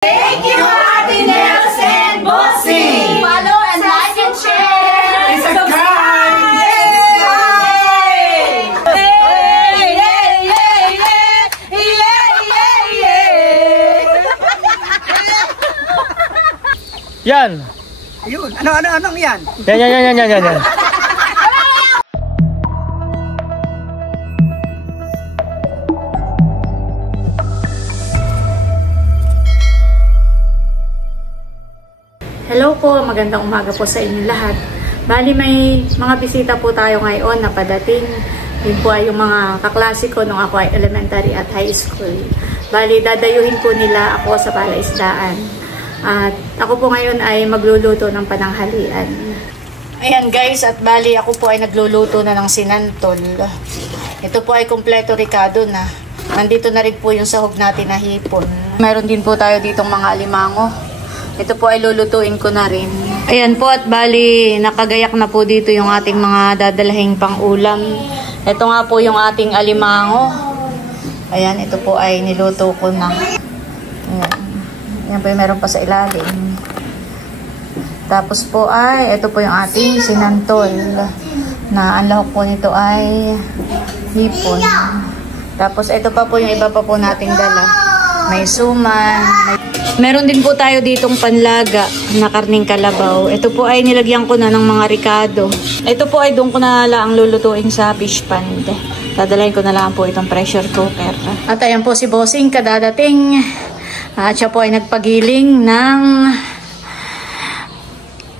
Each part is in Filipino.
Thank you, Ate Nels and Bossing! Follow and like and share! Subscribe! Yan! Ayun, anong yan? Yan. Hello po, magandang umaga po sa inyo lahat. Bali may mga bisita po tayo ngayon na padating. Yun po ay yung mga kaklase ko nung ako ay elementary at high school. Bali dadayuhin po nila ako sa palaisdaan. At ako po ngayon ay magluluto ng pananghalian. Ayan guys, at bali ako po ay nagluluto na ng sinantol. Ito po ay kumpleto ricado na. Nandito na rin po yung sahog natin na hipon. Meron din po tayo ditong mga alimango. Ito po ay lulutuin ko na rin. Ayan po at bali nakagayak na po dito yung ating mga dadalahing pang-ulam. Ito nga po yung ating alimango. Ayan, ito po ay niluto ko na. Ayan. Ayan po yung meron pa sa ilalim. Tapos po ay, ito po yung ating sinantol. Na ang lahok po nito ay hipon. Tapos ito pa po yung iba pa po nating dala. May suman, meron din po tayo ditong panlaga na karning kalabaw. Ito po ay nilagyan ko na ng mga ricado. Ito po ay doon ko na lang lulutuin sa fish pond. Dadalahin ko na lang po itong pressure cooker. At ayan po si Bossing kadadating. At siya po ay nagpagiling ng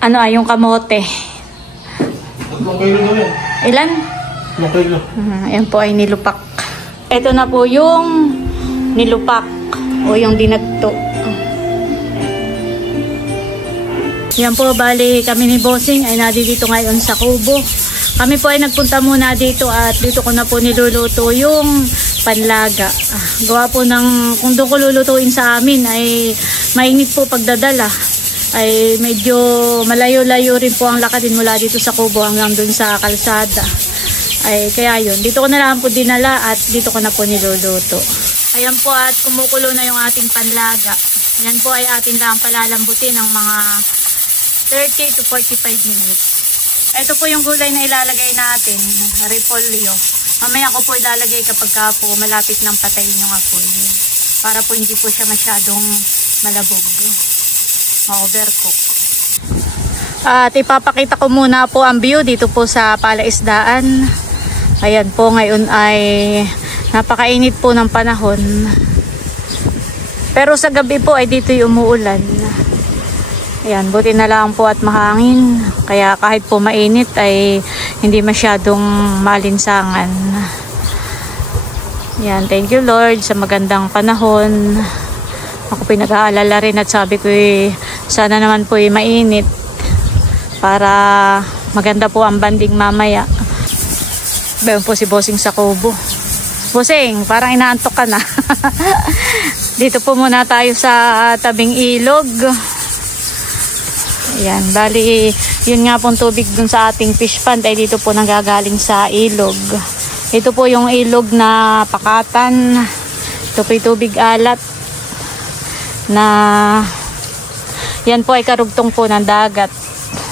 yung kamote. Ilan? Ayan po ay nilupak. Ito na po yung nilupak o yung dinagto. Yan po, bali kami ni Bossing ay dito ngayon sa Kubo. Kami po ay nagpunta muna dito at dito ko na po niluluto yung panlaga. Gawa po ng, kung doon ko lulutuin sa amin ay mainit po pagdadala. Ay medyo malayo-layo rin po ang lakadin mula dito sa Kubo hanggang dun sa kalsada. Ay kaya yun, dito ko na lang po dinala at dito ko na po niluluto. Ayan po at kumukulo na yung ating panlaga. Yan po ay atin lang palalambutin ng mga 30 to 45 minutes. Ito po yung gulay na ilalagay natin, repolyo. Mamaya ko po ilalagay kapag po malapit ng patayin yung apoy. Para po hindi po siya masyadong malabog. Ma-overcook. At ipapakita ko muna po ang view dito po sa palaisdaan. Ayan po, ngayon ay napakainit po ng panahon. Pero sa gabi po ay dito yung umuulan. Ayan, buti na lang po at mahangin. Kaya kahit po mainit ay hindi masyadong malinsangan. Ayan, thank you Lord sa magandang panahon. Ako pinag-aalala rin at sabi ko sana naman po mainit para maganda po ang banding mamaya. Bayon po si Bossing sa Kubo. Bossing, parang inaantok ka na. Dito po muna tayo sa tabing ilog. Ayan, bali yun nga pong tubig dun sa ating fish pond ay dito po nanggagaling sa ilog. Ito po yung ilog na pakatan. Ito po yung tubig alat na yan po ay karugtong po ng dagat.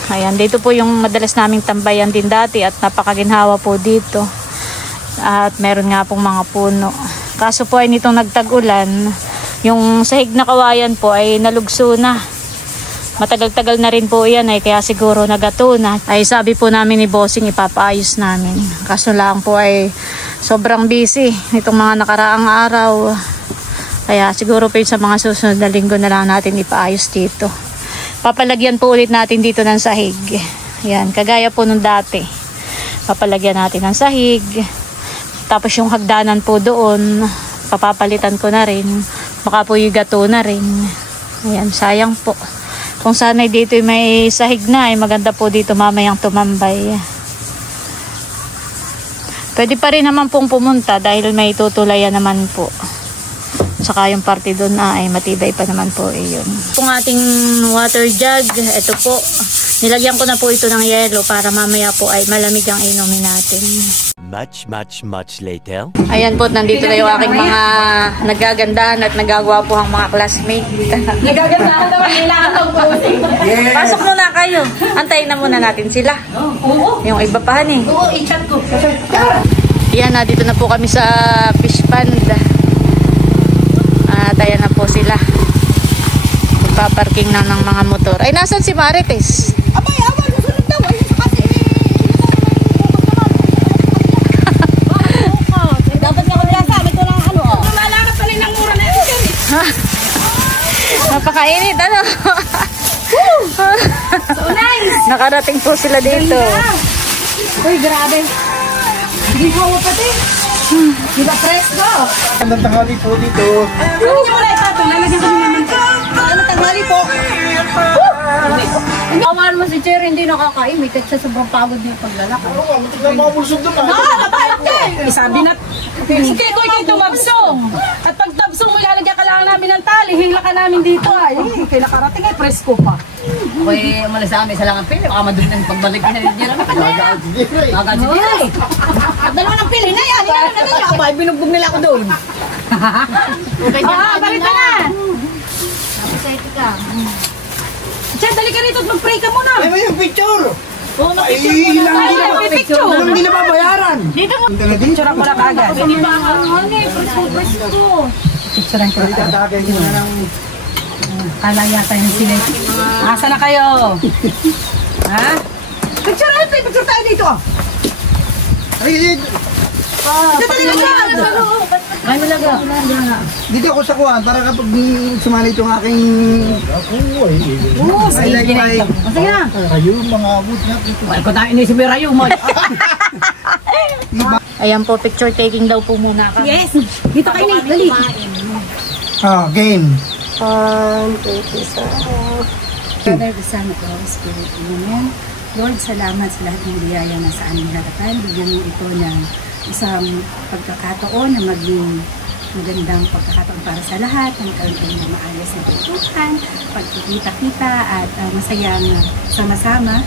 Ayan, dito po yung madalas naming tambayan din dati at napakaginhawa po dito. At meron nga pong mga puno. Kaso po ay nitong nagtag-ulan, yung sahig na kawayan po ay nalugso na. Matagal-tagal na rin po yan ay kaya siguro nagato na. Ay sabi po namin ni Bossing ipapaayos namin. Kaso lang po ay sobrang busy itong mga nakaraang araw. Kaya siguro po sa mga susunod na linggo na lang natin ipaayos dito. Papalagyan po ulit natin dito ng sahig. Yan, kagaya po nung dati. Papalagyan natin ng sahig. Tapos yung hagdanan po doon, papapalitan ko na rin. Baka po yung gato na rin. Ayan, sayang po. Kung sana'y dito may sahig na, ay maganda po dito mamayang tumambay. Pwede pa rin naman pong pumunta dahil may tutulayan naman po. Saka yung parte doon ay matibay pa naman po yun. Kung ating water jug, ito po, nilagyan ko na po ito ng yelo para mamaya po ay malamig ang inumin natin. Much later. Ayan po, nandito na yung aking mga nagagandahan at nagagwapuhang mga classmate. Nagagandahan naman kailangan ng posing. Pasok muna kayo. Antayin na muna natin sila. Oo. Yung iba pa eh. Oo, i-chat ko. Yan, dito na po kami sa fish pond. At ayan na po sila. Magpaparking na ng mga motor. Ay, nasan si Marites? Abay, awal, susunod daw. Ayun sa kasi. Dapat nga kung sabi ko lang ano. Malakad pa rin ng mura na yun. Napakainit, ano? So nice. Nakarating po sila dito. Uy, grabe. Hindi ko pati. Diba presko? Ang tanghali po dito. Kunin niyo muna ito. Lalagyan ko naman ito. Ano tanghali po? Kawan mo si Cherry, hindi nakakaimik at sa sobrang pagod niya paglalakad. Tignan mga bulsog doon. Babayot eh. Sabi na. Sige ko ikay tumabsong. At pag tabsong mo, ilalagyan ka lang namin ng tali. Hingla ka namin dito ay. Kaya nakarating ay presko pa. Okay, umalis sa amin sa langang pili. Baka madun ng pagbalik na hindi namin. Agad si Cherry. At dalawa ng pili na yan. Yan na ninyo. Abay, binugbog nila ako doon. Balik ka na. Diyan, dali ka rito at mag-pray ka muna. Ay, may yung picture. Oo, mag-picture Ay, muna. ilang Ay, hindi na- mag-picture. Walang hindi na babayaran. Dito mo. Picture ako lang agad. Hindi ba ang presko. Picturean ko lang. Tatagay mo na ng... Kala yata yung sila. Asa na kayo? Ha? Picture natin. Picture tayo dito. Ay, Dali ka dyan. Ay, malaga. dito ako sa kuwan para kapag sumali itong aking... Oo, sige. Ay, ay. Sige na. Kayo, mga abot na. Ay, ko tayo inisip yung rayo mo. Ayan po, picture taking daw po muna kami. Yes. Dito kayo na. Dali. Game. Father, the Son, of the Holy Spirit. Amen. Lord, salamat sa lahat ng biyaya na sa aming harapan. Bigyan mo ito ng isang pagkakataon na maging magandang pagkakataon para sa lahat, na magkaroon ng maayos na tutukan, pagkikita-kita at masayang sama-sama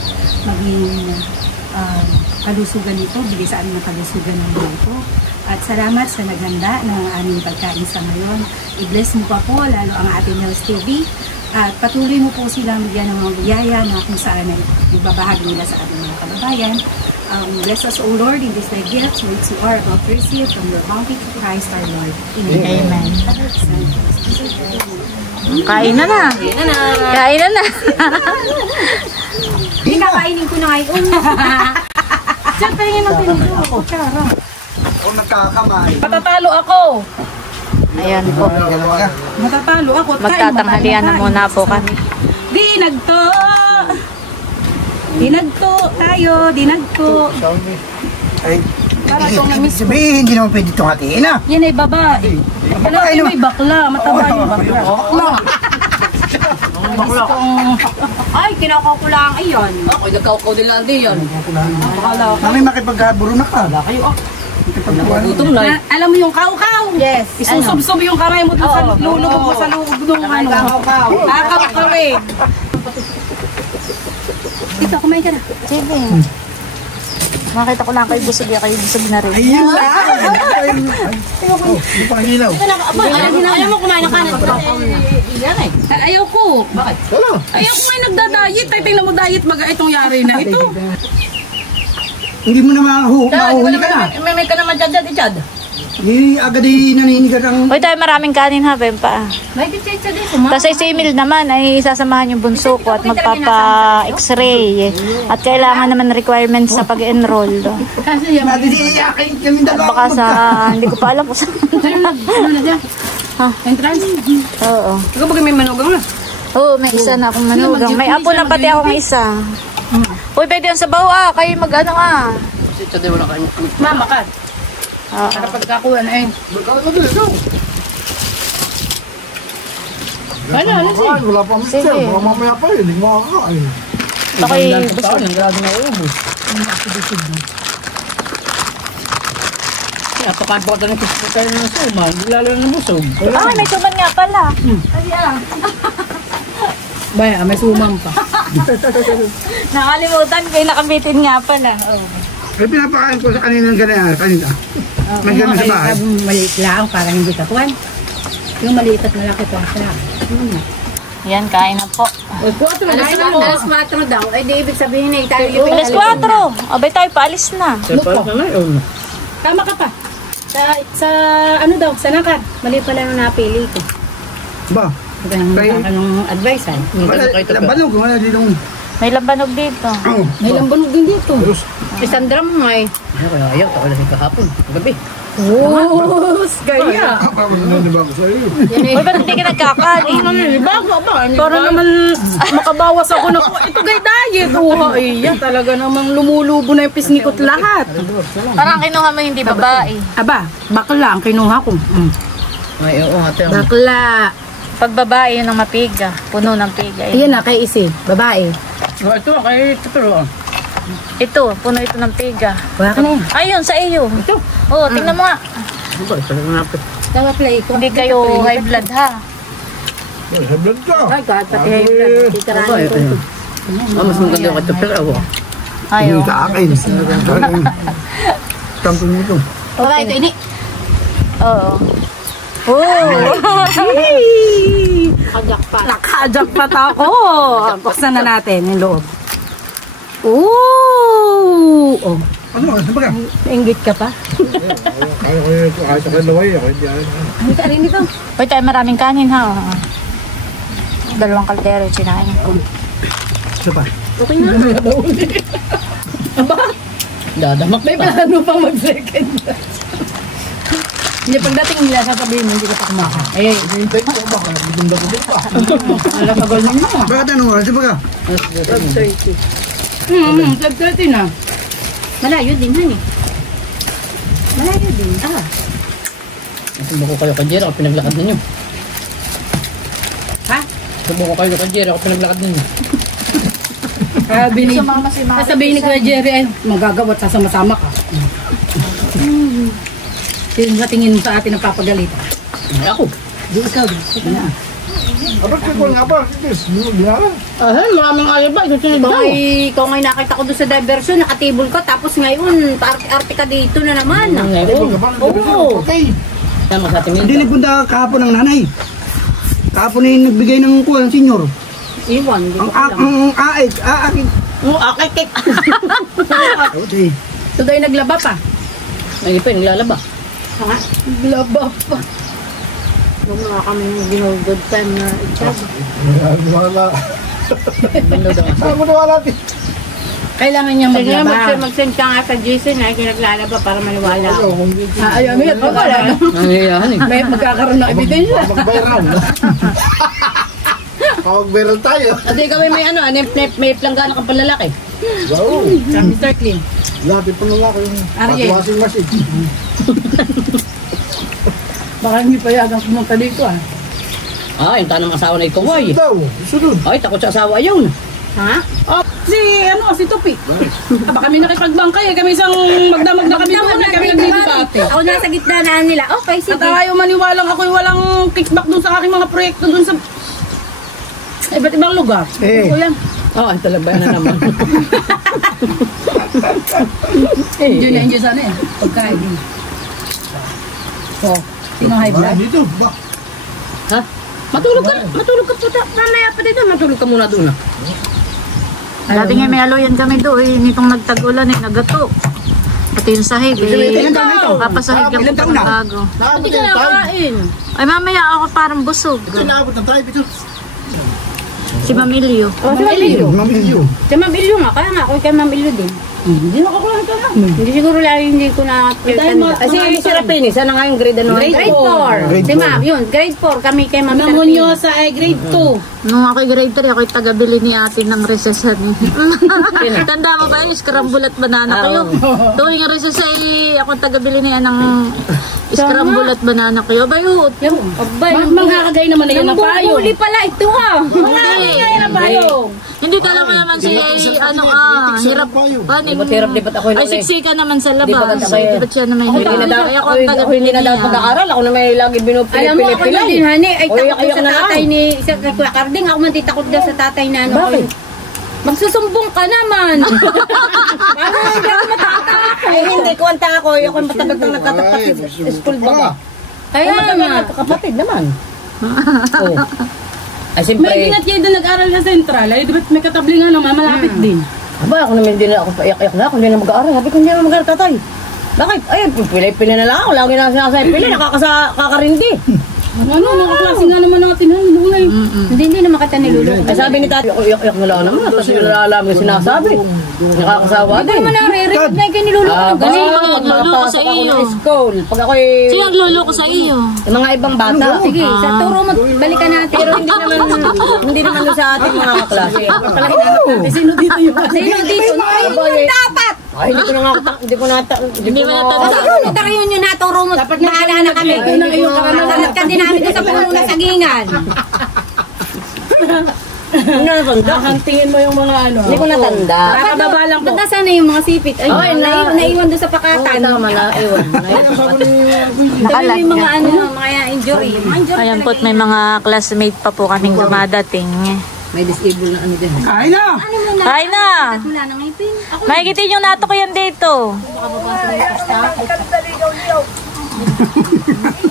maging kalusugan nito, bigay sa amin ng kalusugan ng ito. At salamat sa naghanda ng aming pagkain sa ngayon. I-bless mo pa po lalo ang ating Nels TV at patuloy mo po silang bigyan ng mga biyaya na kung saan ay ibabahagi nila sa ating mga kababayan. Bless us, O Lord, in this thy gifts, which you are about to receive from your bounty to Christ our Lord. Amen. Amen. Kain na na. Kain na na. Hindi kakainin ko na ngayon. Diyan, tingin natin dito. O nagkakamay. Matatalo ako. Ayan po. Matatalo ako. Magtatanghalian na muna po kami. Dinagto. Dinagto tayo. Dinagto. Ay, Para itong ibig sabihin, hindi naman pwede itong hatiin ah. Yan ay babae. Alam Babae mo may bakla. Mataba yung bakla. Ay, kinakakulang iyon. Ako, nagkaukaw nila din yan. Mami, makipagkaburo na ka. Gutom na. Alam mo yung kaukaw? Yes. Isusubsob yung kamay mo dun sa lulubog mo sa loob nung ano. Kakaukaw eh. Dito, kumain ka na. Sige. Makita ko lang kayo busog na rin. Ayun lang. Hindi pa kagilaw. Ayaw mo kumain ng kanin. Ayaw ko. Bakit? Wala. Ayaw ko nga nagda-diet. Ay, tingnan mo diet baga itong yari na ito. Hindi mo na mahuhuli ka na. May ka naman dyan. Hindi agad ay naninigas ang... Uy, tayo maraming kanin ha, Bempa. May kitsa din. Kumain. Kasi si Emil naman ay sasamahan yung bunso ko at magpapa-x-ray. At kailangan naman requirements sa pag-enroll. Kasi yan. Natitiyakin kami dalawa. Baka sa, hindi ko pa alam kung saan. Ano na dyan? Ha? Entrance? Oo. Ikaw bagay may manugang na. Oo, may isa na akong manugang. May apo na pati akong isa. Uy, pwede yung sabaw kayo mag-ano Ito din wala kayo. Mama ka. Para pagkakuha na eh. Ano? Wala pa mister. Sige. Baka mamaya pa yun. Hindi makakain. ako'y Basta ang grabe na ubos. Napakaan po ito ng kusiputan ng suman. Lalo na busog. Ah, may tuman nga pala. Baya, may sumang pa. Nakalimutan ko, nakabitin nga pala. Oh. Ay, pinapakain ko sa kanina ng ganyan. Kanina. May ganun sa bahay. Maliit lang, parang hindi katuan. Yung maliit at malaki po siya. Yan, kain na po. Alas 4 daw. Ay, di ibig sabihin na tayo yung Alas 4. Abay tayo, paalis na. Tama ka pa. Sa ano daw, sa nakar. Mali pala yung napili ko. Ba? Magkakaroon ka ng advice ay. Labanog. Wala dito. May lambanog dito. Oh. May lambanog din dito. Isang drum mo eh. Ayaw, ako lang kahapon. Gabi. Oh, gaya. Uy, ba't hindi ka nagkakali? Bago ba? Para naman makabawas ako na po. Ito gay diet. Oh, iya, talaga namang lumulubo na yung pisnikot lahat. Parang kinuha mo hindi babae. Aba, bakla ang kinuha ko. Ay, oo, ate. Bakla. Pag babae, yun ang mapiga. Puno ng piga. Iyan na, kay isi. Babae. Ito, kay Tuturo. Ito, puno ito ng piga. Wala ka na yan. Ayun, sa iyo. Ito. Oo, tingnan mo nga. Dawa play ko. Hindi kayo high blood, ha? Sablad ka. Ay, God, pati ay titirahin ko. Mas maganda yung katupir ako. Ayaw. Sa akin. Tampo nito. Okay, ito ini. Oo. Oh! Nakajakpat ako. Buksan na natin yung loob. Ooh! Oh. Ano? Saan ba ka? Nainggit ka pa? Kahit ako laway. Ako hindi alam. Ang karin ito. Uy, tayo maraming kanin, ha? Oo. 2 kaldero, sinain ko. Isa pa. Dadamak May plano pa mag-second batch. Hindi, pagdating nila, sasabihin mo, hindi ka pa kumaka. Ay, hintay ko. Baka nagdunda ko din pa. Alam ka gawin mo. Bakit ano? Saan ba ka? 12:30 na. Malayo din, han eh. Malayo din. Sumuko kayo kay Jera, ako pinaglakad ninyo. Ha? Sumuko kayo kay Jera, ako pinaglakad ninyo. Sasabihin ni Kuya Jerry, ay, magagawat, sasama-sama ka. Sino sa tingin mo sa atin ang papagalitan? Ay, ako. Di ikaw, di. Sige na. Abot ko nga ba? Binaran. Maraming ayaw ba? Kung ay nakita ko doon sa diversion, nakatable ka, tapos ngayon, arte ka dito na naman. Oo. Okay. Tama sa ating Hindi nagpunta kahapon ng nanay. Kahapon na yung nagbigay ng kuha ng senyor. Iwan, di ko Ang alam. aait. Aakit. akit. Okay. Ito daw yung naglaba pa. Ay, pa, naglalaba. Laba pa. Huwag mga kami good time na itchab. Wala. Bando daw. Saan mo nawala natin? Kailangan niya Sige nga, maglaba. mag-send ka nga sa Jason na naglalaba para maniwala ako. Ayaw mo yun. Wala na. Nangyayari. May magkakaroon ng ebidensya. Mag-viral. Mag-viral tayo. At ikaw may ano, may planggana kang panlalaki. Wow. Mr. Clean. Lahat pa nalaki yung Ariel. washing machine. Baka hindi payagang pumunta dito ah. Ay, yung tanong asawa na ikaw ay. Daw. Sunod. Ay, takot sa asawa yun. Ha? Si Tupi. Aba kami nakipagbangkay. Kami isang magdamag na kami doon. Kami nagbibigate. Ako nasa gitna na nila. Okay, sige. At ayaw maniwalang ako'y walang kickback doon sa aking mga proyekto doon sa iba't ibang lugar. Eh. O yan. Ay, talaga na naman. Enjoy na enjoy sana eh. Pagkain. So, sino high blood? Dito. Ba? Ha? Matulog ka puta. Mamaya pa dito, matulog ka muna doon. Dati nga may aloyan kami doon, nitong nagtag-ulan, nagato. Pati yung sahig, papasahig lang po ng bago. Nakabot yung time. Ay, mamaya ako parang busog. Ito nakabot ng tribe ito. Si Mamilio. Si Mamilyo. Mamilyo. Si Mamilyo nga. Kaya nga ako kay Mamilyo din. Hindi nakakulang ka lang. Hindi siguro lang hindi ko na Kasi si Rapini, sana nga yung grade ano? Grade 4. Grade Si four. Ma'am, yun. Grade 4 kami kay Ma'am Serapini. Namunyosa ay grade 2. Nung ako'y grade 3, ako'y taga-bili ni atin ng recessan eh. Tanda mo ba yung scramble at banana kayo? Tuwing recess ay ako taga-bili niya ng scramble at banana kayo. Bayot. Abay, Manghakagay naman na yan ng payo. Huli pala ito ah. Manghakagay ng payo. Hindi alam mo naman siya ay hirap. Di ba't hirap, di ba't ako Ay, siksika naman sa Di ba labas. ganda kayo? Di ba't siya naman Hindi na daw, Kaya ako ako taga-bili hindi na daw niya. pag-aaral. Ako na may lagi Alam mo ako yun binupilay. din, honey. Ay, Oy, takot ko ayak sa na lang. tatay ni Kuya Carding. Ako man titakot daw sa tatay na ano. Bakit? Magsusumbong ka naman. Paano hindi ako matatakot? Eh, hindi ko anta ako. Ako yung matagal nang nagkakapatid. School ba? Kaya nga. Kapatid naman. Oh. Ay, siyempre. May ingat kayo doon nag-aral sa Central. Ay, di ba't may katabli nga naman, malapit din. Aba, ako naman din ako paiyak-iyak na ako. Hindi na mag-aaral. Sabi ko, hindi na mag-aaral, tatay. Bakit? Ayun, pilay-pilay na lang ako. Lagi na sinasabi, pilay, nakakarindi. Ano, mga klase nga naman natin. Ay, lungay. Hindi naman kita niluloko. Ay, sabi ni tatay, ako iyak-iyak na lang naman. Tapos yung nalalaman yung sinasabi. Nakakasawa din. Hindi mo naririnig na yung niluloko. Galing mga nagluloko sa Ako iyo. ng school. Pag ako'y Sino nagluloko sa iyo? yung mga ibang bata. Sige, sa turo mo, balikan natin. Pero hindi naman doon sa ating mga kaklase. Pala hinanap natin. Sino dito yung Sino dito? Dapat! Ay, hindi ko natanda. Nataro yun yung naturo mo. Bahala na kami. Salat ka din namin doon sa puno na sagingan. Hindi na natanda. tingin mo yung mga ano. Hindi ko natanda. Nakababa lang po. Nasaan na yung mga sipit? Ay, naiwan doon sa pakatan. Tama na, ewan. Dahil yung mga ano, mga injury. Ayan po't may mga classmate pa po kaming dumadating. May disable na ano din. Kain na! Kain na! Wala nang ipin. Mahigitin yung nato ko yan dito.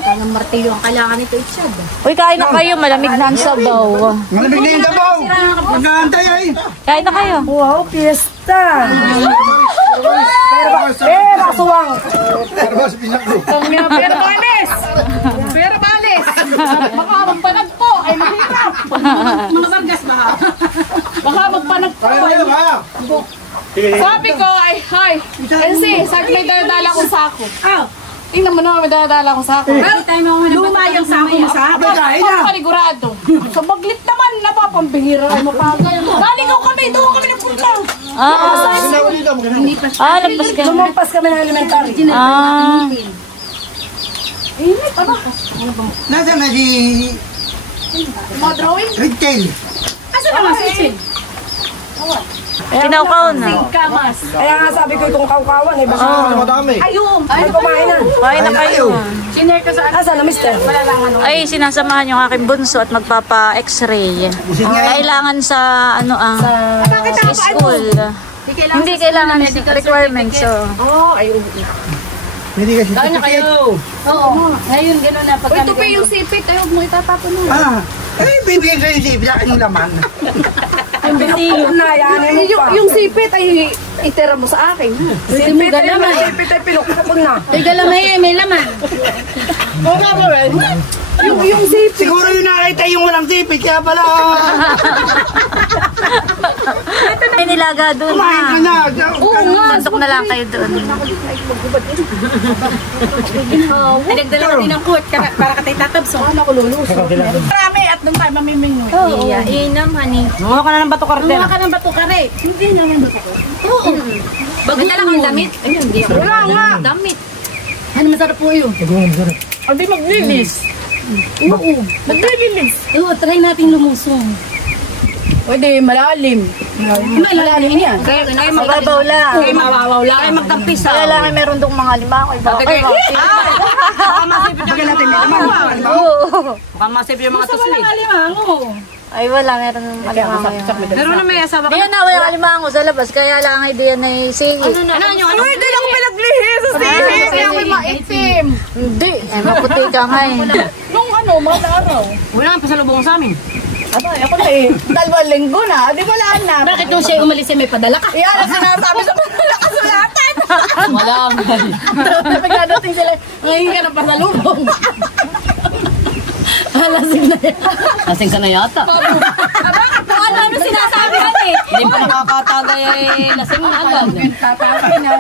Parang martilyo ang kailangan nito itchad. Uy, kain na kayo. Malamig na ang sabaw. Malamig na yung dabaw! Magkakantay ay! Kain na kayo. Wow, fiesta! Pero balis! Pero balis! Baka magpanagpo! Ay, mahirap! Mga sargas ba? Baka magpanagpo! Sabi ko ay, hi! Elsie, sabi may daladala ko sako. Tingnan mo naman, may daladala ko sako. Luma yung sako mo sa ako. Ako panigurado. Sa baglit naman, napapambihira mo pa. Naligaw kami, doon kami napunta. Lampas ka. Lumampas kami ng elementary. Nasaan na si Mga drawing? Retail? Asa naman si Isin? Kinaukaw na. Kamas. Kaya nga sabi ko itong kaukawan eh, baka Madami. Ayun! ay kumain na. Kain na kayo. Sinare ka sa Asa na, mister? wala lang ano. Ay, sinasamahan yung aking bunso at magpapa-x-ray. Kailangan sa ano sa school. Hindi kailangan requirements. So. Hindi kasi. Gawin na kayo. Oo. Ngayon gano'n na pag Ito pa yung sipit. Ayaw mo itatapon mo. Bibigyan ko yung sipit, akin yung laman. Yung sipit ay itira mo sa akin. Sipit ay Yung sipit ay pinukupon na. Ay, galamay may laman. Yung sipit. Siguro yung nakita yung walang sipit, kaya pala May nilaga doon kumain ka na. na. Mandok na lang kayo doon. Pinagdala natin ng kuwet para katay tatabso. Ano ko lulusok. Marami at doon tayo mamimingyo. Iya, inam, honey. Nungaw ka na ng bato karte Kumuha na. ka ng bato kare. Hindi naman bato ko. Oo. Bago na lang ang damit. Ayun, hindi ako. Wala nga. Damit. Ano masarap po yun? Hindi maglinis. Oo. Maglinis. Oo, try natin lumusong. Pwede, malalim. Malalim yan. Kayo mababaw lang. Kayo mawawaw lang. Kayo magtampisa. Kaya lang ay meron doong mga lima ko. Bigyan natin may laman. Mukhang masip yung mga Gusto mo tusli. ng alimango. Ay wala, meron ng alimango yun. Pero na may asawa ka. Diyan na walang alimango sa labas. Kaya lang ay diyan ay sige. Ano yun? Ano? Hindi lang pinaglihis sa sihig. Kaya ako'y maitim. Hindi. Eh, maputi ka nga eh. Nung ano, mga araw. Wala nga pasalubong sa amin. Abay, ako na eh. 2 linggo na. Di wala na. Bakit nung siya umalis may padala ka? Yan ang sinasabi sa padala kasulatan. Wala man. Pagkadating sila, ngayon ka ng pasalubong. Lasing na yan. Kasing ka na yata. Ano sinasabi ka eh? Hindi pa nakakatagay ay lasing na agad. Tatapay na.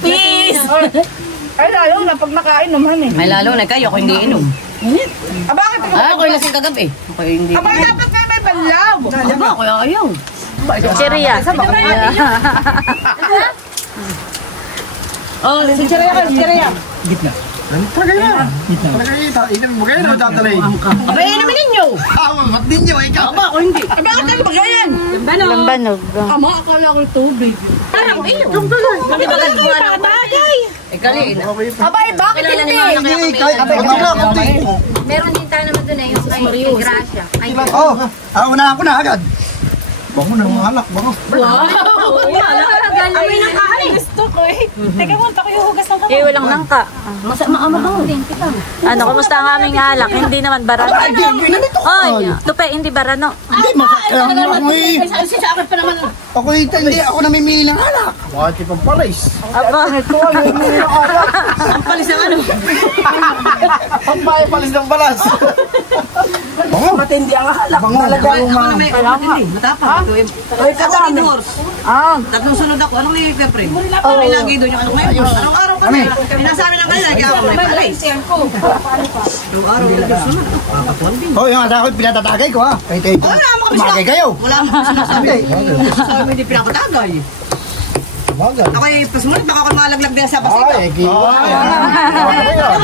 Peace! Ay, lalo na pag nakain naman eh. May lalo na kayo, ako hindi inom. Bakit? Ako yung lasing kagabi. Ako hindi. Abay, dapat may banlaw. Aba, ako ayaw. Chiria. Oh, si Chiria ka, si Chiria. Tagay na. Inom mo kayo, tatalay. Abay, inumin ninyo. Ba't ninyo, ikaw? Aba, ako hindi. Bakit kayo magayan? Lambanog. Ama, akala ko tubig. Parang, iyo, malibagan ko nga ng bagay. Ikaw rin. Abay, bakit hindi? Hindi, kahit abay ka na, kunti. Meron din tayo naman doon yung kay Gracia. Ay, Oh, unahan ko na agad. Bango na mga alak, bango. amoy ng kain. Gusto ko eh. Teka mo, ako yung hugas ng kamay. Eh, walang nangka. Ano, kumusta ang aming alak? Hindi naman barano. Ay, di, ginanito ko. Oy, tupe, hindi barano. Hindi, ako namimili ng alak. Bakit ipang palis? Aba, Ang palis ng ano? Ang palis ng balas. Bango. Matindi ang alak. Bango. Ako na may matindi. Matapang. Ay, kadami. Tatlong sunod ako. Anong may pepre? May lagi doon yung ano ngayon. Araw-araw kami. Pinasabi ng kanila. Kaya ako may palis. Araw-araw yung sunod. Oh, yung asa ko, pinatatagay ko ha. Kaya tayo, tumagay kayo. Wala akong sinasabi. Sabi mo hindi pinapatagay. Ako ay pasumunod. Baka ako malaglag din sa pasito. Ay, kiwa.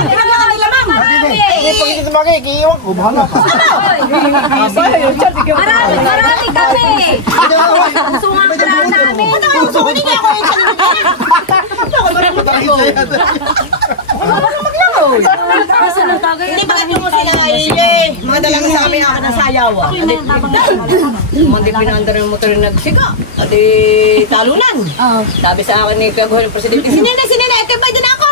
Pinagla kanila, ma'am. Pag hindi tumagay, kiiwan ko. Bahala ka. Marami kami. Sungang para namin. Hindi ako yung Hindi bakit mo sila mga dalang sa kami ako ng sayaw. Hindi pinandar yung motor na nagsiga. At talunan. Sabi sa akin ni Kuya Guhol, Presidente, sinina, ito pa din ako.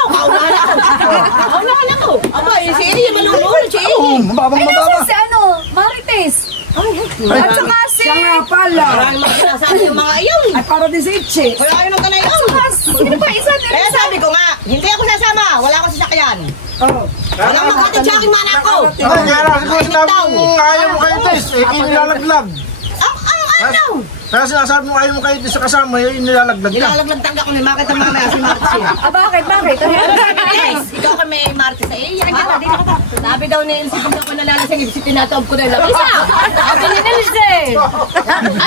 Kaunahan ako. Aba, si Eli, malulunod si Eli. Mababang. Si ano, Marites. At saka Siya nga pala. Maraming mga sinasabi yung mga iyon. Ay, para din sa Itche. Wala kayo ng kanayon. Sino ba isa din? Kaya sabi ko nga, hindi ako sasama. Wala akong sasakyan. Oh. Wala akong magkatid sa aking mana ko. Ay, kaya sinasabi mo ayaw mo kayo, Tess. Eh, nilalaglag. Ano? Kaya sinasabi mo ayaw mo kayo sa kasama, yun nilalaglag ka. Nilalaglag tangga ko ni Makit ang mamaya si Martis. Bakit? Yes, ikaw kami Martis. Eh, yan ka. Dito ka. Sabi daw ni Elsie, hindi ako nalalasing. Ibig tinatawag ko na lang. Isa! Sabi ni Nilse.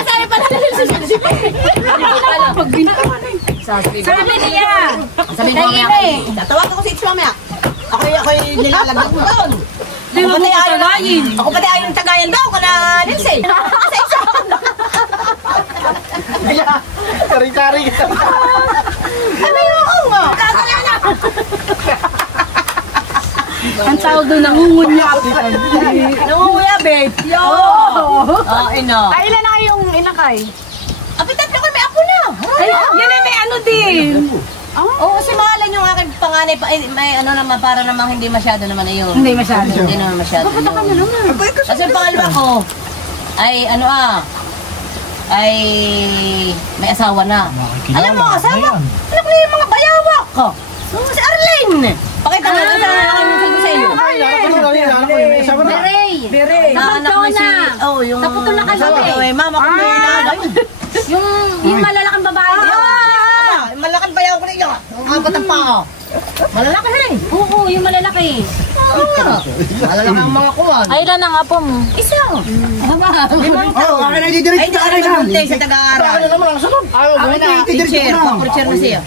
Sabi pala ni Elsie. Sabi niya. Sabi ni mamaya. Tatawag ako si Elsie mamaya. Ako'y nilalaglag mo doon. Ako pati ayaw ng tagayan daw ko na Elsie. Sa isa. Kari-kari. Ano yung oo nga? Kakalaw na. Ang tawag doon, nangungunyap. Nangunguya, babe. Yo! Oh, ino. Ay, ilan na kayong inakay? Apitat na ko, may ako na. Ay, yan ay may ano din. Oo, si Mahalan yung aking panganay pa, may ano naman, para namang hindi masyado naman na yun. Hindi masyado. Hindi naman masyado. Bakit ka naman? Kasi yung pangalawa ko, ay ano ay may asawa na. Alam mo, asawa? Anak ko yung mga bayawak ko. Si Arlene. Pakita mo sa akin sa iyo. Bere. Anak mo si, yung Tapos na kasi. mama ko may inagay. Yung malalaking babae. Malaking bayaw ko niya. Ang apat ang paa. Malalaki rin. Oo, yung malalaki. Malalaki ang mga kuwan. ay ilan ang apo mo? Isa. Oh, akin na didiretso. Ay, hindi ka naman sa taga-aaral. Akin na naman ang sunod. Ayaw mo na. Teacher, pa-teacher na siya.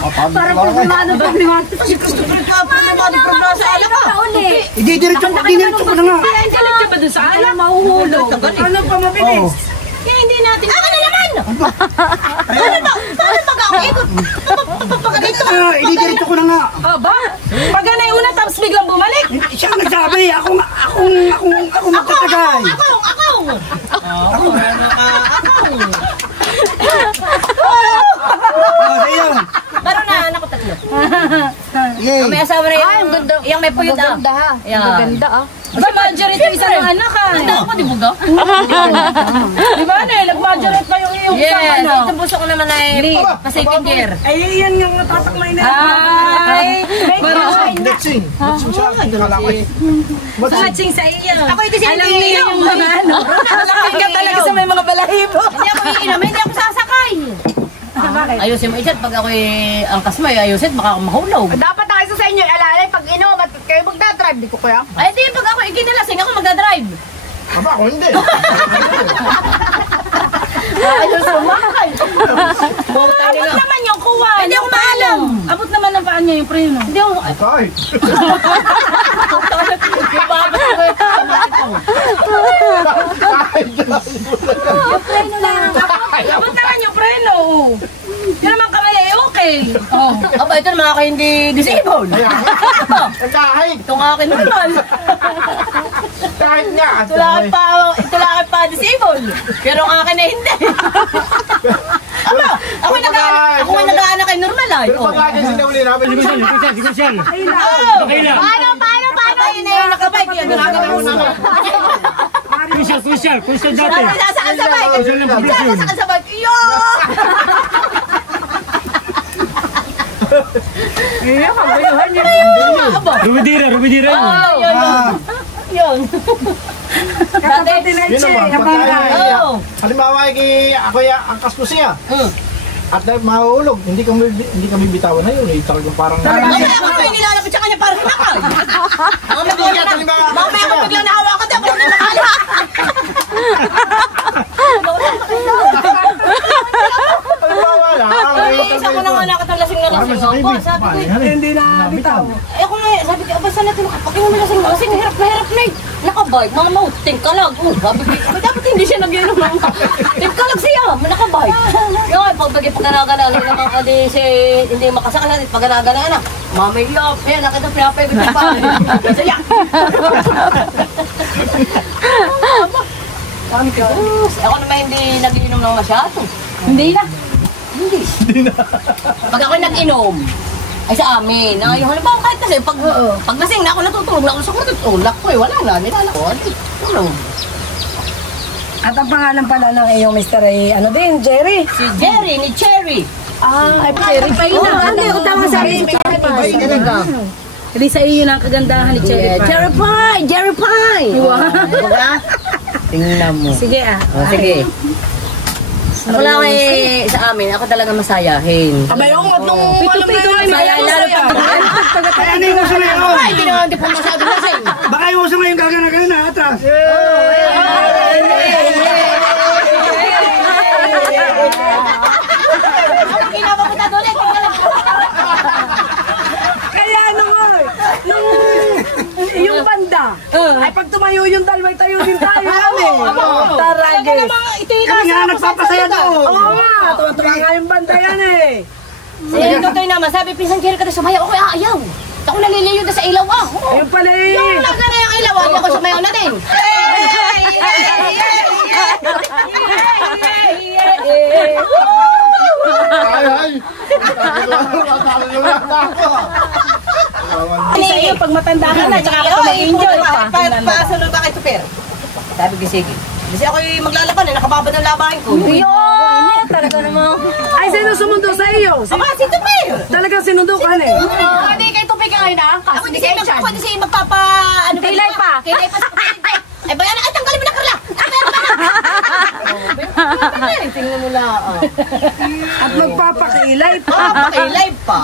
Para problemado pa ni Martin. Kasi gusto ko rin pa sa alak ka. Ididiretso ko na nga. Diretso ba doon sa alam? Mahuhulog. Ano pa mabilis? Kaya hindi natin. Akin na naman! Paano ba? Paano pag ako ikot? Pagkadito. Ididiretso ko na nga. Ba? Pag ganay una tapos biglang bumalik. Siya ang nagsabi. Ako magtatagay. Ako. Sa'yo. Baro na, anak ko tatlo. Yay. May asawa na yung, yung may puyod ah. Ganda ha. Yeah. Ganda ah. Sa majority isa ng anak ha. Ganda ako, di buga? Di ba na eh? Nag-majority pa yung iyong Yes, ano. ito puso ko naman ay pa-second year. Ay, yan yung natatakmay na. Ay, Datsing. Datsing siya. matching sa iyo. Ako ito siya Alam niya yung mga ano. Alam ka talaga sa may mga balahibo. Hindi ako iinom, hindi ako sasakay. Ayusin mo isan, pag ako'y angkas mo, ayusin, baka ako mahulog. Dapat na kayo sa inyo, alalay, pag inom at kayo magdadrive, di ko kaya. Ay, di, pag ako ikinilasing, ako magdadrive. Aba, ako hindi. Ayun, sumakay. Abot naman yung kuwan. Hindi ako maalam. Abot naman ng paan niya yung preno. Hindi ako, Kahit. Abot naman yung preno. Yun naman kamay ay okay. aba, ito naman naman ako hindi disabled. Kahit. Itong akin naman. Kahit nga. Tulakad pa disabled. Pero ang akin ay hindi. Ako nag-aanak kay normal ay. Pero pag akin sinuli namin. Sigusyal. Paano yun na yung nakabike yun? Crucial dati. Sasakal sa bike. Sasakal sa bike. Iyo! Iyo, kabayuhan yun. Rumidira yun. Yun. Kapatid na Yun naman, halimbawa ako angkas ko siya. At mahulog, hindi kami bitawan na yun. Talagang parang... Mamaya ako pa yung nilalapit sa kanya para hinakay. Mamaya ako biglang nahawa ko dapat na nakala. Halimbawa lang. Isa ko na nga nakatalasing na lasing ako. Sabi ko, hindi na bitaw. ako nga, sabi ko, basta natin makapagin naman lasing na lasing. Hirap na nakabike, mga mauting kalag. Sabi ko, dapat hindi siya nagyanom ng tingkalag siya, nakabike. Yung pagbagay pagganagana, naman ka di si hindi makasakalan, pagganagana na. Mamay love, yan, nakita pinapagod na pa. Saya. Sabi ko, ako naman hindi nag-inom ng masyado. Hindi na. Pag ako nag-inom, ay sa amin. Ngayon, halimbawa kahit kasi, pag lasing na ako, natutulog na ako sa kurot. Tulak ko eh, wala na. Nilala ko, tulog. At ang pangalan pala ng iyong Mr. ay ano din, Jerry. Si Jerry, ni Cherry. Ay, Cherry Pie na. Hindi, utama sa akin. Ay, talaga. Hindi sa iyo na ang kagandahan ni Cherry Pie. Cherry Pie! Jerry Pie! Diba? Tingnan mo. Sige Sige. Ako lang eh, sa amin, ako talaga masayahin. Abay, ako at nung... Pito-pito ay Lalo pag... Ay, ano yung uso na yun? Ay, hindi naman, hindi po masyado lasing. Baka yung uso na yung gagana-gana atras. Kinapapunta doon eh. Kaya yung banda, ay pag tumayo yung dalaway tayo din tayo. Tarage. Kami nga nagpapasaya doon. Oo nga, tuwa nga yung banda yan eh. Yung totoy naman, sabi, pinsan Jerry ka na sumayaw. Ako ayaw. Ako naliliyo na sa ilaw ah. Ayun pala eh. Yung laga na yung ilaw, ako sumayaw na din. Sa iyo, pag matanda ka na, tsaka ka mag-enjoy. Pasunod ba kay Tuper? Sabi ko, sige. Kasi ako yung maglalaban eh, nakababad ang labahin ko. Talaga naman. Ay, sino sumundo sa iyo? Aba, si Tuper! Talagang sinundo ka na eh. Hindi kay Tupi ka ngayon ah. Ako hindi siya magpapa... Kilay pa. Kilay pa sa kapatid. Ay, bayan na, ay, tanggalin mo na, Carla! Tingnan mo lang. At magpapakilay pa. Pakilay pa.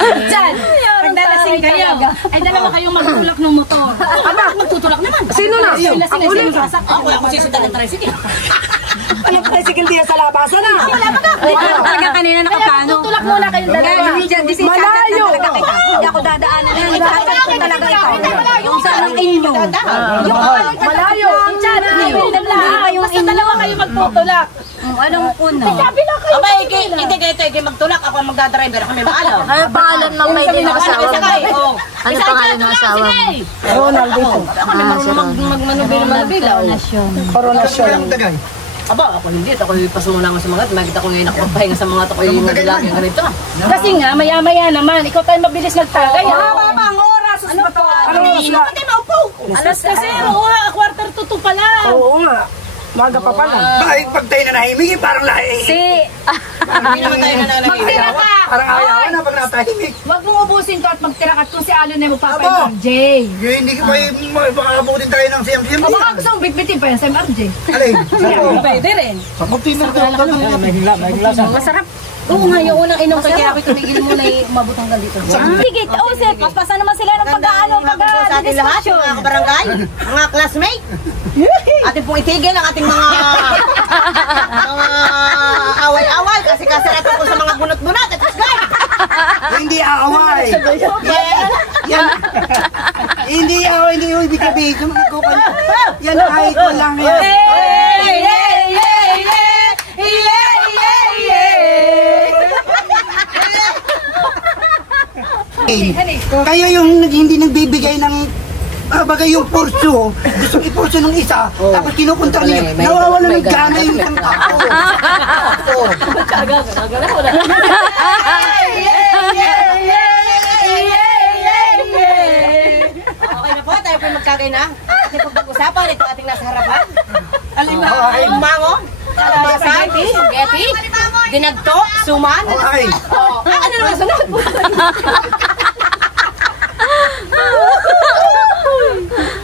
Diyan. Pagdalasing kayo. Ay, dalawa kayong magtulak ng motor. Aba, magtutulak naman. Sino na? Ako ulit. Ako sisitan ng tricycle. Anong tricycle diya sa labasan na? Talaga kanina nakapano. Tutulak muna kayong dalawa. Malayo. Hindi ako dadaanan na. Itatakot ko talaga ikaw. Yung sa ng inyo. Malayo. Basta dalawa kayo magtutulak. Anong una? Sabi na kayo. Aba, hindi kayo magtulak. Ako ang magdadriver. Kami maalam. Ano pangalan ng may din ng asawa mo? Ano pangalan ng asawa mo? Ronald dito. Ako naman magmanubila. Coronasyon. Aba, ako hindi. Ako pasungunan ko sa mga. Makita ko ngayon ako magpahinga sa mga ako yung lagi ang ganito. Kasi nga, maya-maya naman, ikaw tayo mabilis nagtagay. Mama, ang oras. Ano ba ito? Hindi naman tayo maupo. Alas kasi, quarter to 2 pa lang. Oo nga. Maga pa pala. Bakit pag tayo na nahimik, parang lahi. Hindi naman tayo nananagin. Magtira ka! Parang ayaw na pag natahimik. Huwag mong ubusin to at magtira ka kung si Alon ay magpapay Aba. MJ. Hindi ko baka abutin tayo ng siyam-siyam. O baka gusto mong bitbitin pa yan sa MJ. Alay. Pwede rin. Sakot din na. Masarap. Oo nga, yung unang inom kaya ako tumigil muna umabot hanggang dito. Sige, Joseph, paspasa naman sila ng Sa ating lahat, yung mga kabarangay, mga classmate, ating pong itigil ang ating mga away-away kasi kasaratan ko sa mga bunot-bunot at guys. Hindi aaway. Hindi aaway, hindi yung ibig sabihin. Yan kahit walang yan. Kaya yung hindi nagbibigay ng bagay yung porso, gusto i-porso ng isa, tapos kinukontra niya, nawawala ng gana yung isang tao. Okay na po, tayo po magkagay na. Ating pag-usapan, ito ating nasa harapan. Alimango, kalabasa, spaghetti, dinagto, suman. Okay. Ano naman sunod?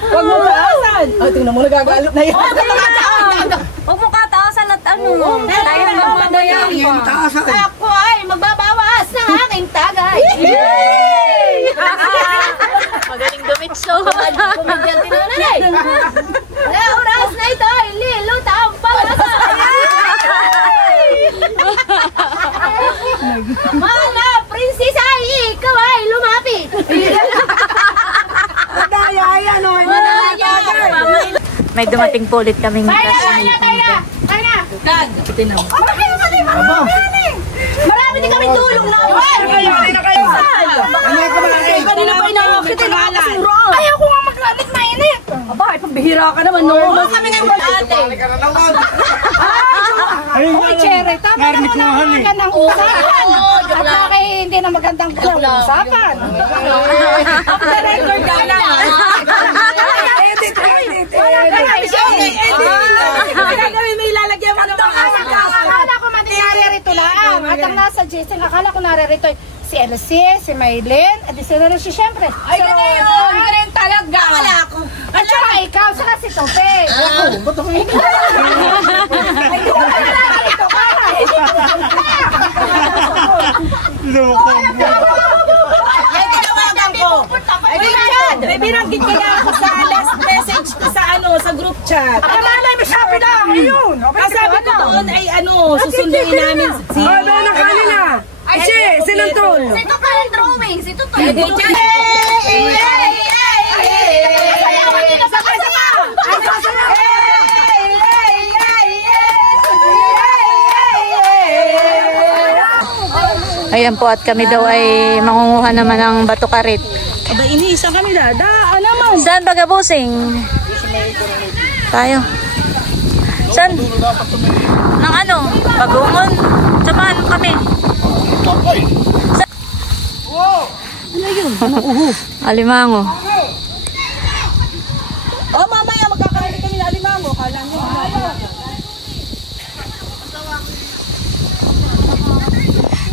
Huwag mo taasan. Oh, tingnan mo, nagagalot na yan. Huwag mo kataasan at ano. Tayo na mamamayan. Yan, taasan. Ako ay magbabawas ng aking tagay. Magaling dumitso. Kumadyante na nanay. Na oras na ito ay lilutang pagkasa. Mga prinsesa, ikaw ay lumapit. May dumating po ulit kaming classmate. Marami din kami tulong na away. Kanina pa inawakit na nakakasuro. Ayaw ko nga maglalit mainit. Aba, ay pambihira ka naman, no? Kami ng ate. Oy, Cherry, tama naman ang magandang usapan. At bakit hindi na magandang usapan? Off the record ka na. May ilalagyan mo naman. Akala ko naririto lang. At ang nasa Jason, akala ko naririto si Elsie, si Maylin, at si Elsie syempre. Ay, ganyan. Ganyan talaga. Wala ako. At saka ikaw, saka si Tope. Ako, ba't ako ikaw? Ay, di ko pa naririto ka. Ay, tinawagan ko. Ay, Richard. May binanggit kaya ako sa last message sa sa group chat. Ang malay, masabi na. Ayun. Ang sabi ko doon ay susunduin namin si... Ano na kanina? Ay, si Nantol. Si Tutoy yung drawing. Si Tutoy. Ayan po at kami daw ay mangunguha naman ng bato-karit. Aba, iniisa kami dadaan naman. Saan bagabusing? Tayo. Saan? Nang ano? Pagungon? Samahan kami. Ano yun? Ano uho? Alimango. Oh, mamaya magkakaroon kami na alimango. Kala nyo.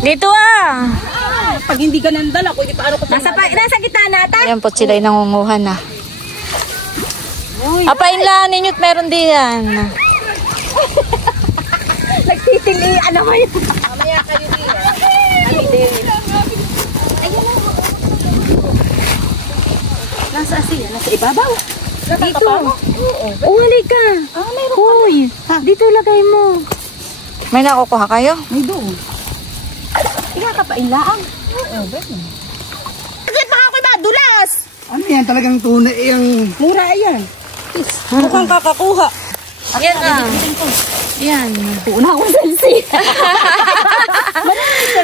Dito ah! Pag hindi ka nandala, pwede paano ko nasa gitna natin. Ayan po sila yung nangunguha na. Apain ninyo't meron diyan. Nagtitilian naman yun. Mamaya kayo din. Nasa siya? Nasa ibabaw? Dito. Uwali ka. Meron ka. Uy, dito lagay mo. May nakukuha kayo? May doon. Ika ka pa ilaang. Oo, ganun. Bakit baka ako'y madulas? Ano yan, talagang tunay yung... Mura yan. Mukhang kakakuha. Yan ah. Yan. Una akong selfie.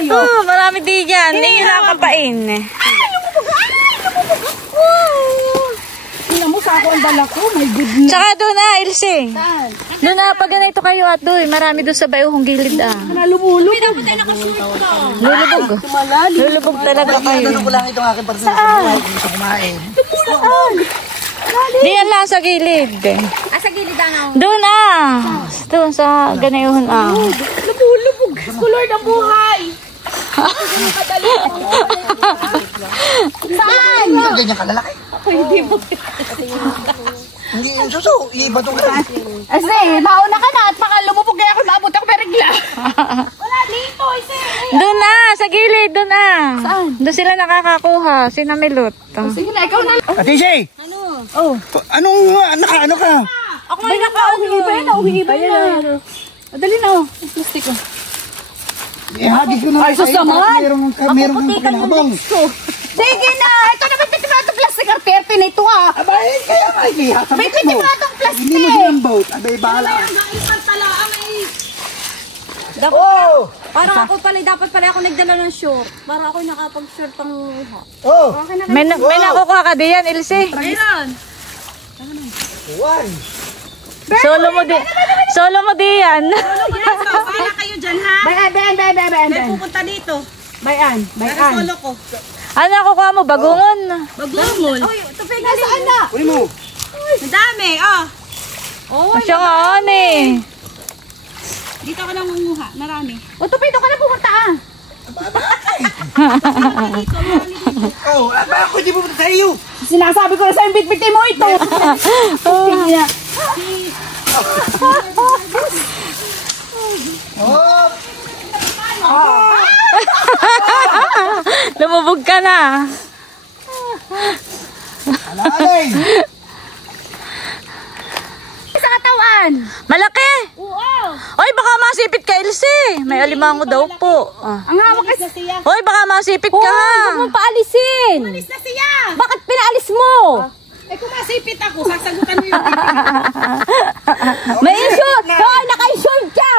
Oh, marami di dyan. Hindi nakapain. Tingnan mo sa ako ang dala ko. My goodness. Tsaka doon na, Ilse. Doon na, pag ganito kayo at doon. Marami doon sa bayuhong gilid ah. Lumulubog. Lulubog. Lulubog talaga kayo. Ganun ko lang itong aking personal sa buhay kung gusto kumain. Diyan lang sa gilid. Sa gilid ano? Doon ah. Doon sa ganayuhon ah. Lumulubog. Kulor ng buhay. Saan? Hindi ganyan kalalaki. Hindi mo. Hindi yung suso, iba itong ka. Kasi, mauna ka na at baka lumubog kaya ako maabot ako perigla. Wala dito, isi. Doon na, sa gilid, doon ah. Saan? Doon sila nakakakuha, sinamilot. Sige na, ikaw na. Ate Shay! Ano? Oh. Anong, ano ka? Ako may nakauhiba yan, nauhiba yan. Madali na, plastic ko. Hagis ko na. Ay, susaman! Meron kang pakinabong. Sige na, ito naman pitipatong plastic arte na ito ah. Abay, kaya nga, ihasabit mo. May pitipatong plastic. Hindi mo silang boat. Abay, bahala. Ang isang tala, may... Oh! Parang ako pala, dapat pala ako nagdala ng short. Para ako nakapag-short pang muha. Oh! May nakukuha ka diyan, Ilse. Ayun! One! Solo mo diyan. Para kayo dyan, ha? Bayan. May pupunta dito. Bayan. Solo ko. Ano nakukuha mo? Bagungon. Bagungon. Uy, tupig na saan na? Uli mo! Madami, ah. Siya nga, eh. Dito ako nangunguha. Marami. O, tupay, doon ka na pumunta ah. Oh, ako hindi pumunta sa iyo! Sinasabi ko na sa'yo, bitbitin mo ito. Lumubog ka na. Alalay! Sa katawan. Malaki. Oo. Oy, baka masipit ka, Ilse. May alimango daw po. Ang hawak Umalis na siya. Hoy, baka masipit ka, ha? Huwag mong paalisin. Umalis na siya. Bakit pinaalis mo? Eh kung masipit ako, sasagutan mo yung May insure. Hoy, naka-insure ka.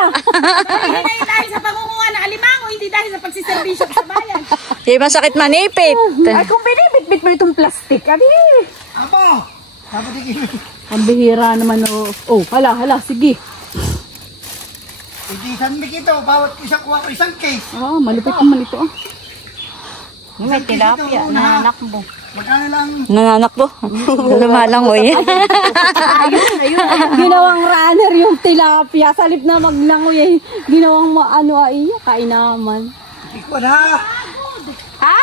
hindi dahil sa pangunguha na alimango, hindi dahil sa pagsiservisyo sa bayan. Di masakit manipit. Ay, kung binibit-bit mo itong plastic, adi. Aba! Dapat ikilin. Ang bihira naman, oh. Oh, hala, sige. Hindi sanmik ito. Bawat isang kuha ko isang case. Oh, malupit naman ito, oh. May tilapia na anak mo. Magkano lang? Nananak po. Lumalangoy. Ginawang runner yung tilapia. Salip na maglangoy, eh. Ginawang kain naman. Ikaw na! Ha?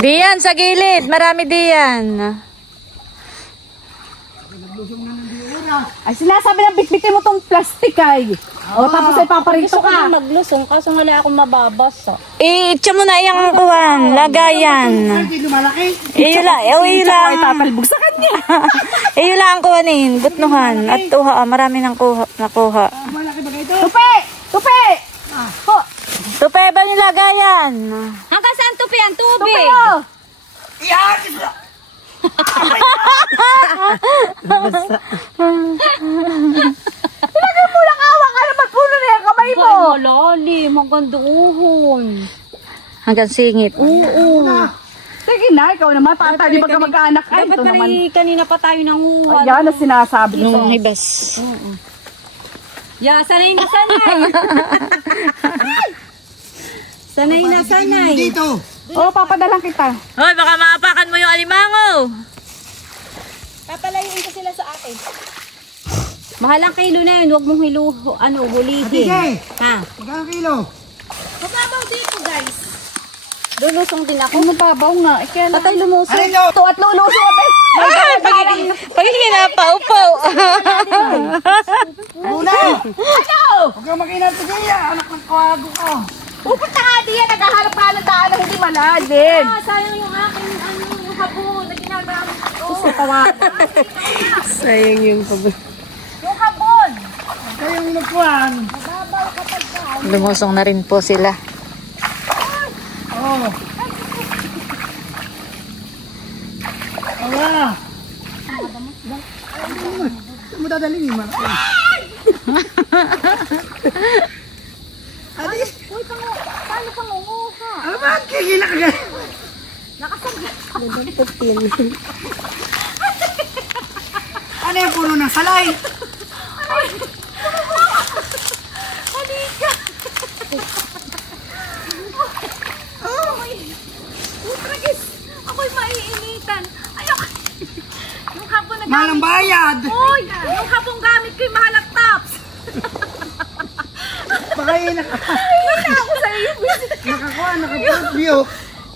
Diyan, sa gilid. Marami diyan. Ay, sinasabi na bitbitin mo tong plastic, ay. O, tapos ay paparito ka. Maglusong, kaso wala akong mababasa. Itcha mo na iyang kuwan. Lagayan. Hindi lumalaki. Iyo lang. Ay, tatalbog sa kanya. Iyo lang ang kuwanin. Butnuhan. At tuha. Marami nang nakuha. Tupi! Tupe ba yung lagayan? Hanggang saan tupi ang tubig? Tupi mo! Iakis na! Ilagay mo lang awa ka naman puno na yung kamay mo. Malalim, magandang uhon. Hanggang singit. Oo. Sige na, ikaw naman. Tatali ba ka mag-anak? Ay, Dapat ito naman. kanina pa tayo nanguha. Ayan ang sinasabi ko. Nung hibas. Ya, sanay na sanay. Sanay na sanay. Dito! Oo, papadalang kita. Hoy, baka maapakan mo yung alimango. Papalayuin ko sila sa akin. Mahalang kilo na yun. Huwag mong hulihin. Sige! Ha? Magkano kilo? Mababaw dito, guys. Lulusong din ako. Ano babaw nga? Patay lumusong. Ano ito? Ito at lulusong abay. Pagiging napaupaw. Muna! Ano? Huwag kang makinat sa kaya. Anak ng kawago ka. Pupunta ka diyan. Naghahanap ka ng daan na hindi malalim. Sayang yung aking yung habon na ginagamit ko. Sayang yung pag... Yung habon. Kayong nagkuhan. Lumusong na rin po sila. Oh. Awa. Mo dadaling man. Adi. Uy, paano pangunguha? Ano ba? Kaya ka. Ano yung puno ng salay? Ako'y maiinitan. Ayoko. Yung habon na Malang bayad. Uy, yung habong gamit ko'y mahalat tops. Baka yun Wala ako sa iyo. nakakuha, nakapreview.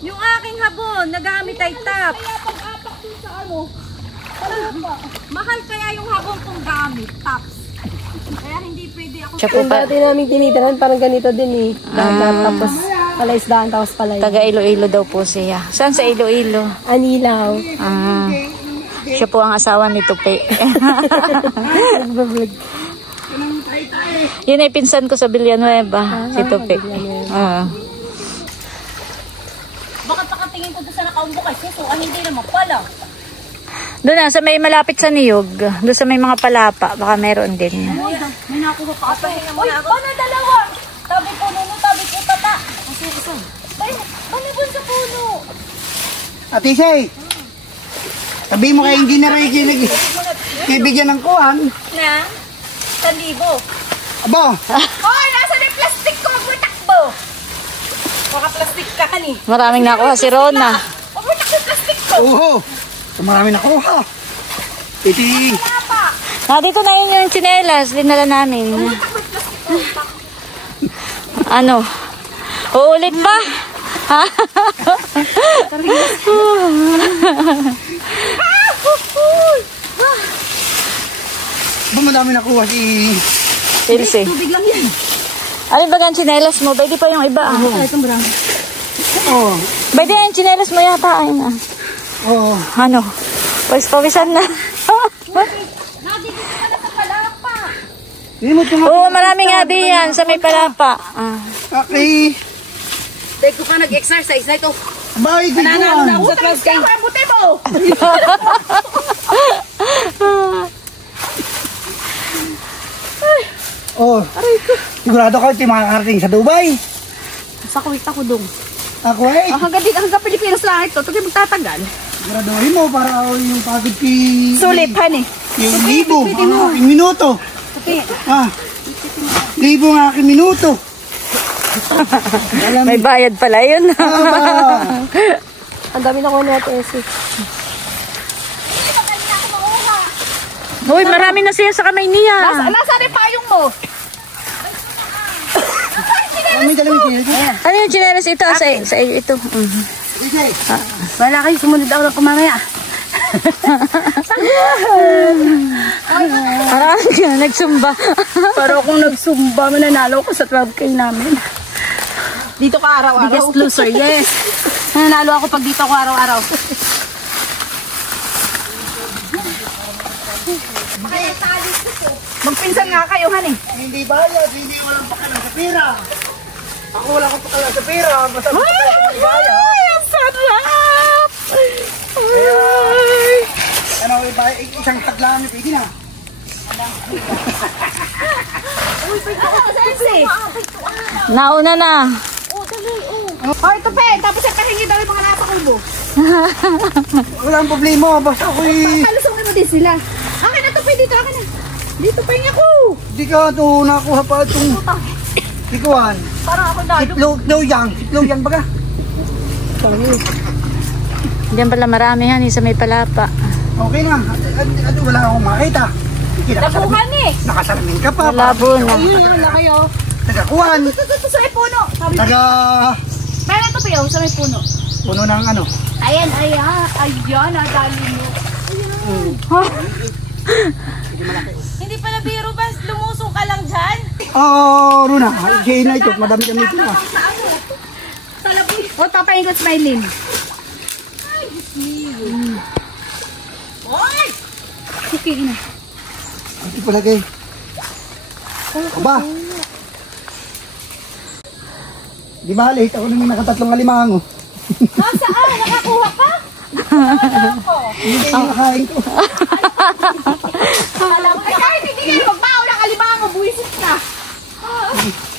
Yung aking habon, nagamit ay tops. Kaya pag-apak dun sa ano, mahal kaya yung habon kong gamit, tops. Kaya hindi pwede ako. Siya po pa. Dati namin tinitirahan parang ganito din eh. Tapos palaisdaan, tapos palay. Taga Iloilo daw po siya. Saan sa Iloilo? Anilaw. Ah. Siya po ang asawa ni Tupi. Yun ay pinsan ko sa Villanueva, si Tupi. Bakit pakatingin ko doon sa nakaumbok ay susuan, hindi naman pala. Doon na, sa may malapit sa niyog. Doon sa may mga palapa. Baka meron din. May nakuha pa ako. Uy, paano dalawa? Tabi puno mo, tabi po tata. Paano bun sa puno? Ate Shay, sabi mo kay Engineer Ricky, kibigyan ng kuhan. Na? 1,000. Aba, Hoy, nasa na yung plastic ko? Huwag mo takbo. Baka plastic ka ni. Maraming nakuha si Rona. Huwag mo takbo yung plastic ko. oo. Marami nakuha. Iti. Dito na yun yung tsinelas. Dinala namin. Ano? Uulit pa? Ha? Ba madami nakuha si... Ilse. Alin ba ang tsinelas mo? Pwede pa yung iba. Oo. Pwede yung tsinelas mo yata. Ayun na. Oo. Ano? Pawis-pawisan na. Nandito ka na sa palapa. Oo, maraming nga diyan sa may palapa. Okay. Teko ka nag-exercise na ito. Bye, Nanalo na ako biguan. sa 12K. Buti mo. Oh. Sigurado ka, iti makakarating sa Dubai. Sa Kuwait ako dong. Ako eh. Hanggang Pilipinas lang ito. Ito kayo magtatagal. Siguraduhin mo para yung pagod ki... Sulit, honey. Yung libo, ang aking minuto. Ah, libo ang aking minuto. May bayad pala yun. Ang dami na ko na ito, Essie. Uy, marami na siya sa kamay niya. Nasaan yung payong mo? May dalawang kinil. Ano yung tsinelas ito? Sa ito. Wala kayo, sumunod ako ng kumamaya. Parang nagsumba. Pero kung nagsumba, mananalo ko sa 12K namin. Dito ka araw-araw? Biggest loser, yes. Nananalo ako pag dito ko araw-araw. Magpinsan nga kayo, honey. Hindi bayad, hindi walang pakalang sa pera. Ako wala akong pakalang sa pera. Basta hindi bayad. Ang sarap! Ano, isang taglaan nyo, pwede na. Nauna na. Oh, ito pa eh. Tapos ikahingi daw yung mga nasa kubo. Walang problema, basta ako'y... Kalusungin mo din sila. Akin na ito pa, dito akin na. Dito pa yung ako. Di ka ito nakuha pa itong... Ikuan. Parang ako dahil. Sitlog yang baga. Diyan pala marami yan sa may palapa. Okay na. Wala akong makita. Nabuhan eh. Nakasalamin ka pa. Malabo na. Ayun na kayo. Tagakuhan. Ito sa may puno. Taga... Meron ito pa yun sa may puno. Puno ng ano. Ayan, nadali mo. Hindi pala biro ba? Lumusong ka lang dyan? Oh, Runa. Siya na ito. Madami-dami ito na. O, papaingot smiling. Okay na. Ito pala kayo. Aba. Di ba, late ako nang nakatatlong alimango. Saan? Nakakuha ka? Hindi kayo nakain ko. Ay, kahit hindi kayo magbaho ng alimango, buwisit ka.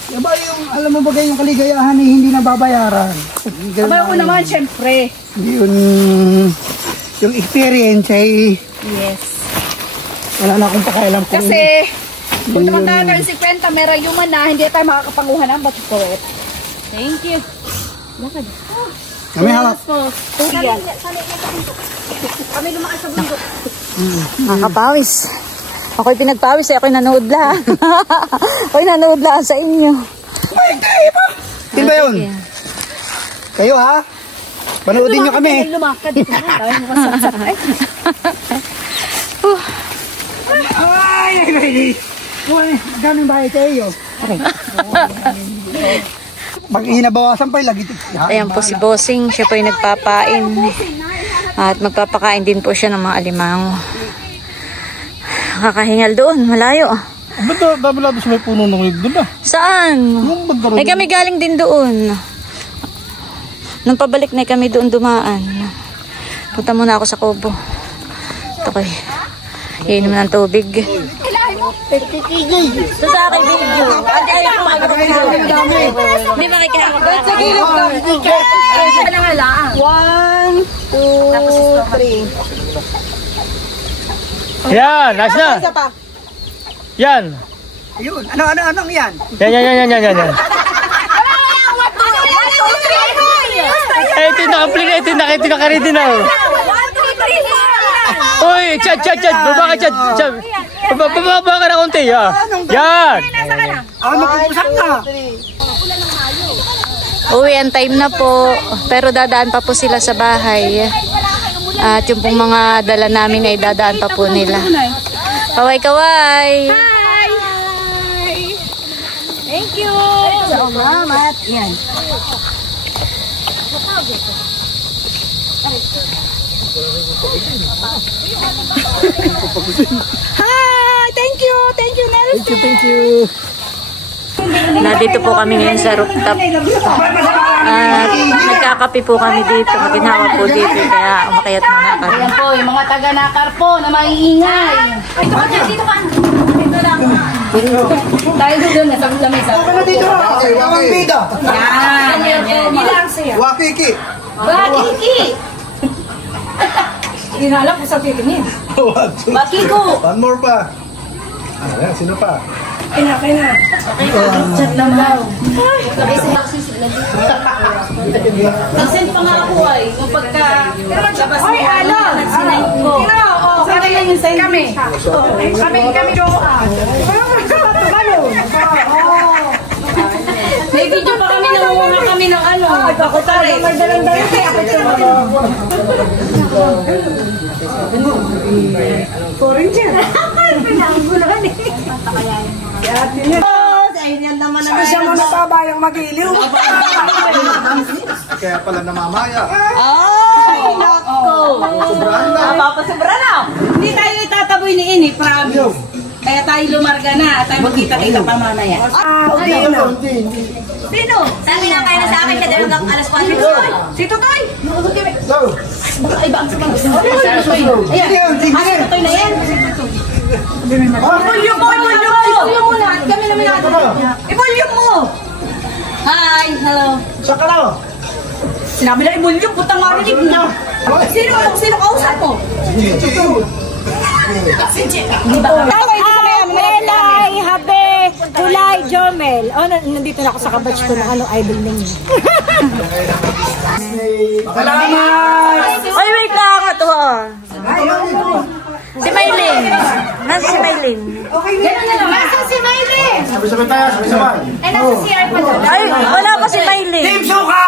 Diba yung, alam mo ba kayo, yung kaligayahan ay hindi nababayaran. Abay ko naman, syempre. Yun, yung experience ay Yes. wala na akong pakialam kung... Kasi, kung naman tayo ng 50, may rayuman na, hindi tayo makakapanguhan ng ba't correct. Thank you. Kami hawak. Kami lumakas sa bundok. Nakakapawis. Ako'y pinagpawis ako'y nanood lang. Ako'y nanood lang sa inyo. Sino ba yun? Kayo ha? Panoodin nyo kami. Lumakad dito na tayo, makasasap. Ay! Ganun ba ito iyo? Pag hinabawasan pa, lagi ito. Ayan po si Bossing. Siya po yung nagpapain. At magpapakain din po siya ng mga alimango. Kakahingal doon. Malayo. Ba't dami sa may puno ng yug doon na? Saan? Ay kami galing din doon. Nung pabalik na kami doon dumaan. Punta muna ako sa Kubo. ako'y iinom ng tubig. Ito sa akin video. Ay, hindi makikihawak na ako. 1, 2, 3. Yan, nice na. Yan. Ayun, ano yan? Yan. Eh, ito nakakaredy na. Uy, Chad. Baba ka, Chad. Baba ka na konti, ha. Yan. Magpupusak na. Uwian time na po. Pero dadaan pa po sila sa bahay. At yung pong mga dala namin ay dadaan pa po nila. Kaway. Thank you. Salamat. Yan. Hi! Thank you, Nelson. Thank you. Nandito po kami ngayon sa rooftop. At nagkakape po kami dito. Maginhawa po dito. Kaya umakyat muna kami. Ayan po, yung mga taga-nakar po na maiingay. Dito ka. Tayo doon, nasa lamesa. Ano dito? Ang bida. Yan. Bilang siya. Wakiki. Bakiki! Hindi na alam kung saan titingin. Bakiko! One more pa. Ayan, sino pa? Chat lang daw. Nasend pa nga ako ay. Nung pagka... Labas mo. Ay, alam! Sinay ko. Kami lang yung sign. Kami doon. May video pa kami, nangunga kami ng ano. Ako tari. Foreign dyan. Pinanggulan eh. Saan siya mo natabayang mag-iliw? Kaya pala namamaya. Ay, nako. Papasubra na. Hindi tayo itataboy ni Ini, promise. Kaya tayo lumarga na at tayo magkita-kita pa mamaya. Hindi. Sino? Sabi na kayo na sa akin kasi hanggang alas 4. Si Tutoy! Ay, ba ang sabang gusto? Ayan, si Tutoy na yan. Ibulyong mo! Ibulyong mo na! Kami naman natin. Ibulyong mo! Hi! Hello! Saka na. Sinabi na ibulyong, putang marinig na. Sino kausap mo? Melay, Habe, Kulay, Jomel. Nandito na ako sa kabatch ko na idol ninyo. Salamat! Ay, wait lang ito. Si Maylin. Nasa si Maylin. Nasa si Maylin! Sabay-sabay tayo, sabay-sabay. Ay, nasa CR pa doon. Ay, wala pa si Maylin. Team Suka!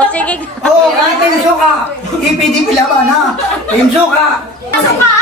O sige. Oo, Team Suka! IPDP laban, ha? Team Suka! Nasa pa